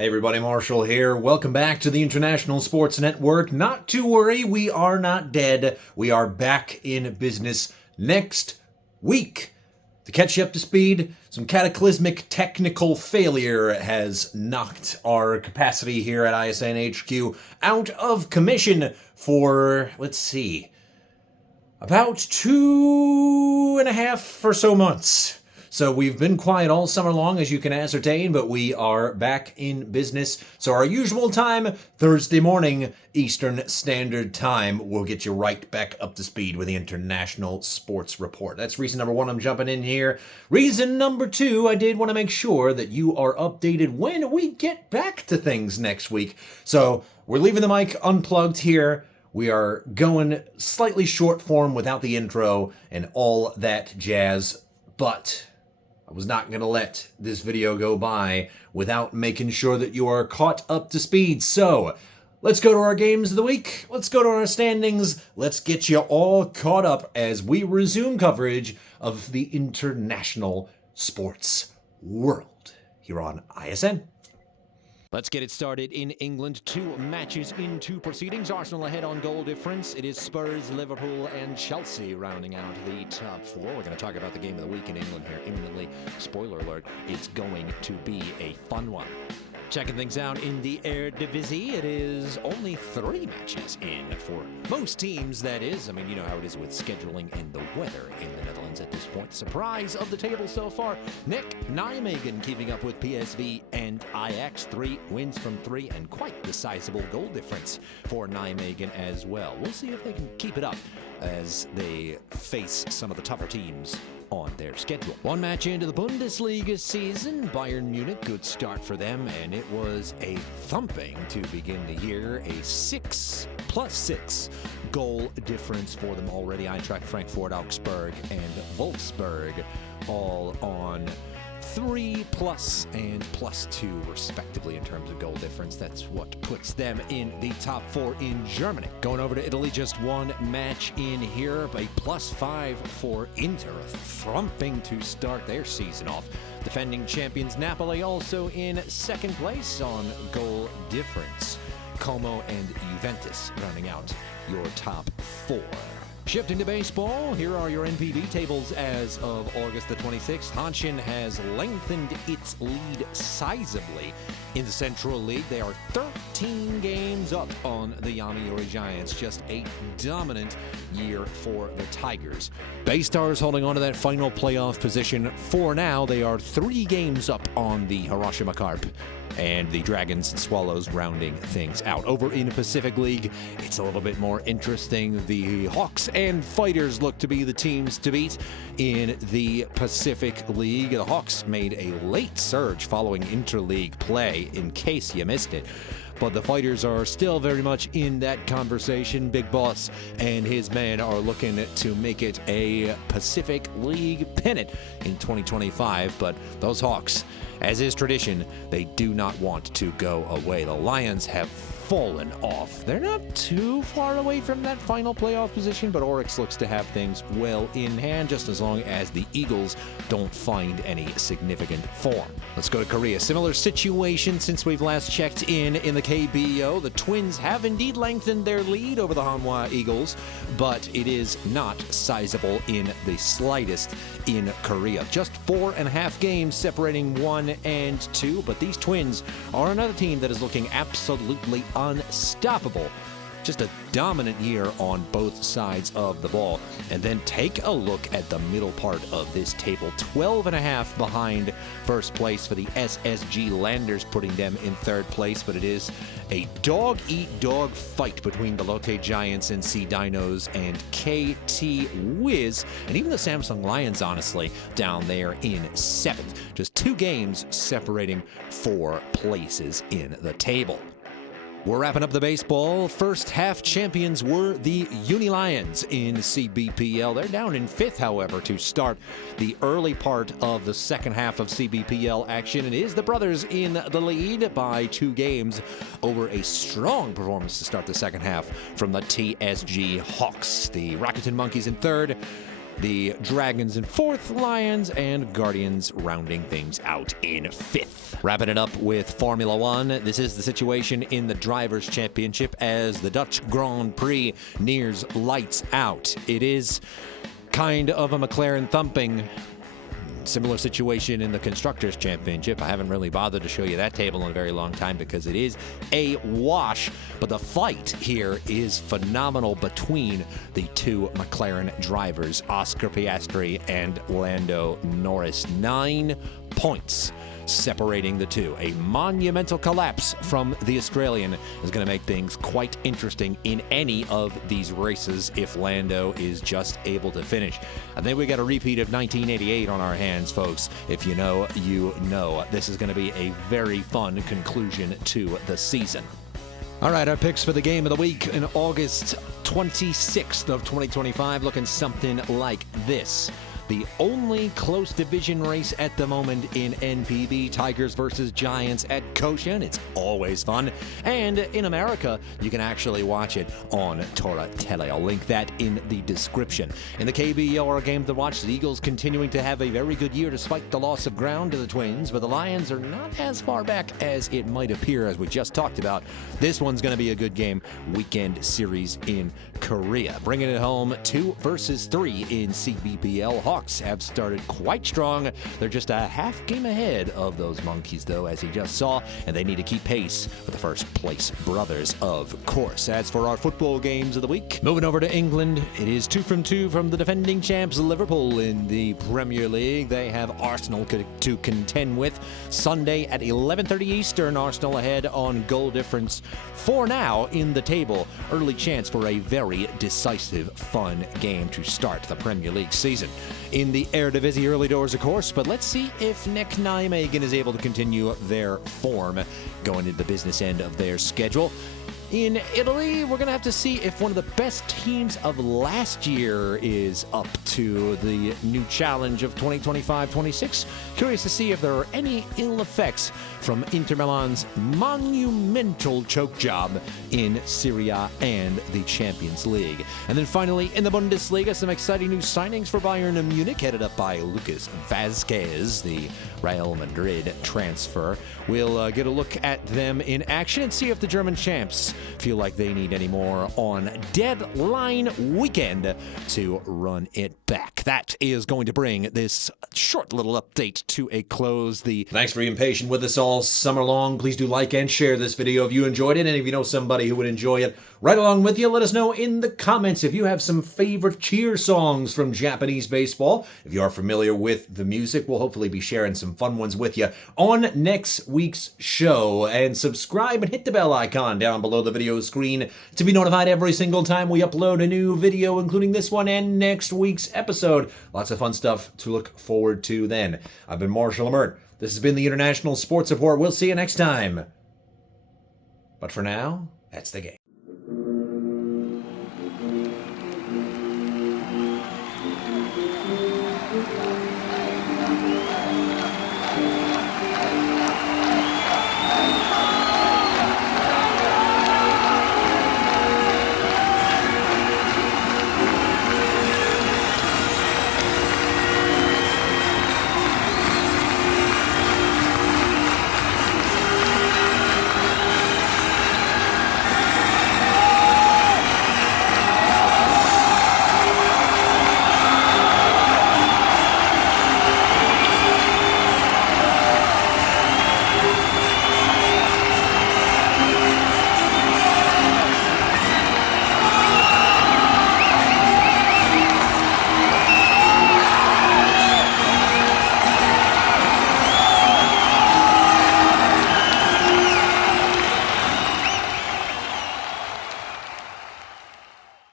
Hey everybody, Marshall here. Welcome back to the International Sports Network. Not to worry, we are not dead. We are back in business next week. To catch you up to speed, some cataclysmic technical failure has knocked our capacity here at ISN HQ out of commission for, about 2.5 or so months. So we've been quiet all summer long, as you can ascertain, but we are back in business. So our usual time, Thursday morning, Eastern Standard Time, will get you right back up to speed with the International Sports Report. That's reason number one I'm jumping in here. Reason number two, I did want to make sure that you are updated when we get back to things next week. So we're leaving the mic unplugged here. We are going slightly short form without the intro and all that jazz, but I was not going to let this video go by without making sure that you are caught up to speed. So, let's go to our games of the week. Let's go to our standings. Let's get you all caught up as we resume coverage of the international sports world here on ISN. Let's get it started in England. 2 matches in 2 proceedings. Arsenal ahead on goal difference. It is Spurs, Liverpool, and Chelsea rounding out the top 4. We're going to talk about the game of the week in England here imminently. Spoiler alert, it's going to be a fun one. Checking things out in the Eredivisie, it is only 3 matches in for most teams, that is. I mean, you know how it is with scheduling and the weather in the Netherlands at this point. Surprise of the table so far, Nick Nijmegen keeping up with PSV and Ajax. 3 wins from 3 and quite the sizable goal difference for Nijmegen as well. We'll see if they can keep it up as they face some of the tougher teams on their schedule. 1 match into the Bundesliga season, Bayern Munich, good start for them, and it was a thumping to begin the year. A 6+6 goal difference for them already. Eintracht Frankfurt, Augsburg, and Wolfsburg all on 3+ and +2 respectively in terms of goal difference. That's what puts them in the top 4 in Germany. Going over to Italy, just 1 match in here, a +5 for Inter, a thumping to start their season off. Defending champions Napoli also in 2nd place on goal difference. Como and Juventus rounding out your top 4. Shifting to baseball, here are your NPB tables as of August the 26th. Hanshin has lengthened its lead sizably in the Central League. They are 13 games up on the Yomiuri Giants. Just a dominant year for the Tigers. Bay Stars holding on to that final playoff position for now. They are 3 games up on the Hiroshima Carp. And the Dragons and Swallows rounding things out. Over in the Pacific League, it's a little bit more interesting. The Hawks and Fighters look to be the teams to beat in the Pacific League. The Hawks made a late surge following interleague play, in case you missed it. But the Fighters are still very much in that conversation. Big Boss and his men are looking to make it a Pacific League pennant in 2025. But those Hawks, as is tradition, they do not want to go away. The Lions have fallen off. They're not too far away from that final playoff position, but Oryx looks to have things well in hand, just as long as the Eagles don't find any significant form. Let's go to Korea. Similar situation since we've last checked in the KBO. The Twins have indeed lengthened their lead over the Hanwha Eagles, but it is not sizable in the slightest in Korea. Just 4.5 games separating 1 and 2, but these Twins are another team that is looking absolutely unstoppable. Just a dominant year on both sides of the ball. And then take a look at the middle part of this table. 12.5 behind first place for the SSG Landers, putting them in 3rd place. But it is a dog-eat-dog fight between the Lotte Giants and Sea Dinos and KT Wiz. And even the Samsung Lions, honestly, down there in 7th. Just 2 games separating 4 places in the table. We're wrapping up the baseball. First half champions were the Uni Lions in CBPL. They're down in 5th, however, to start the early part of the second half of CBPL action. It is the Brothers in the lead by 2 games over a strong performance to start the second half from the TSG Hawks. The Rakuten Monkeys in 3rd. The Dragons in 4th, Lions and Guardians rounding things out in 5th. Wrapping it up with Formula One, this is the situation in the Drivers' Championship as the Dutch Grand Prix nears lights out. It is kind of a McLaren thumping. Similar situation in the Constructors' Championship. I haven't really bothered to show you that table in a very long time because it is a wash, but the fight here is phenomenal between the two McLaren drivers, Oscar Piastri and Lando Norris. 9 points separating the two. A monumental collapse from the Australian is going to make things quite interesting in any of these races if Lando is just able to finish. I think we got a repeat of 1988 on our hands, folks. If you know, you know. This is going to be a very fun conclusion to the season. All right, our picks for the game of the week in August 26th of 2025 looking something like this. The only close division race at the moment in NPB, Tigers versus Giants at Goshen. It's always fun. And in America, you can actually watch it on Torah Tele. I'll link that in the description. In the KBO game to watch, the Eagles continuing to have a very good year despite the loss of ground to the Twins, but the Lions are not as far back as it might appear, as we just talked about. This one's going to be a good game. Weekend series in Korea. Bringing it home, 2 versus 3 in CBPL. Hawks have started quite strong. They're just a half game ahead of those Monkeys, though, as you just saw, and they need to keep pace with the first place brothers, of course. As for our football games of the week, moving over to England, it is 2 from 2 from the defending champs Liverpool in the Premier League. They have Arsenal to contend with. Sunday at 11:30 Eastern, Arsenal ahead on goal difference for now in the table. Early chance for a very decisive, fun game to start the Premier League season. In the Eredivisie early doors, of course, but let's see if Nick Nijmegen is able to continue their form going into the business end of their schedule. In Italy, we're going to have to see if one of the best teams of last year is up to the new challenge of 2025-26. Curious to see if there are any ill effects from Inter Milan's monumental choke job in Serie A and the Champions League. And then finally, in the Bundesliga, some exciting new signings for Bayern Munich, headed up by Lucas Vazquez, the Real Madrid transfer. We'll get a look at them in action and see if the German champs feel like they need any more on deadline weekend to run it back. That is going to bring this short little update to a close. Thanks for being patient with us all summer long. Please do like and share this video if you enjoyed it, and if you know somebody who would enjoy it right along with you, let us know in the comments if you have some favorite cheer songs from Japanese baseball. If you are familiar with the music, we'll hopefully be sharing some fun ones with you on next week's show. And subscribe and hit the bell icon down below the video screen to be notified every single time we upload a new video, including this one and next week's episode. Lots of fun stuff to look forward to then. I've been Marshall Amert. This has been the International Sports Report. We'll see you next time. But for now, that's the game.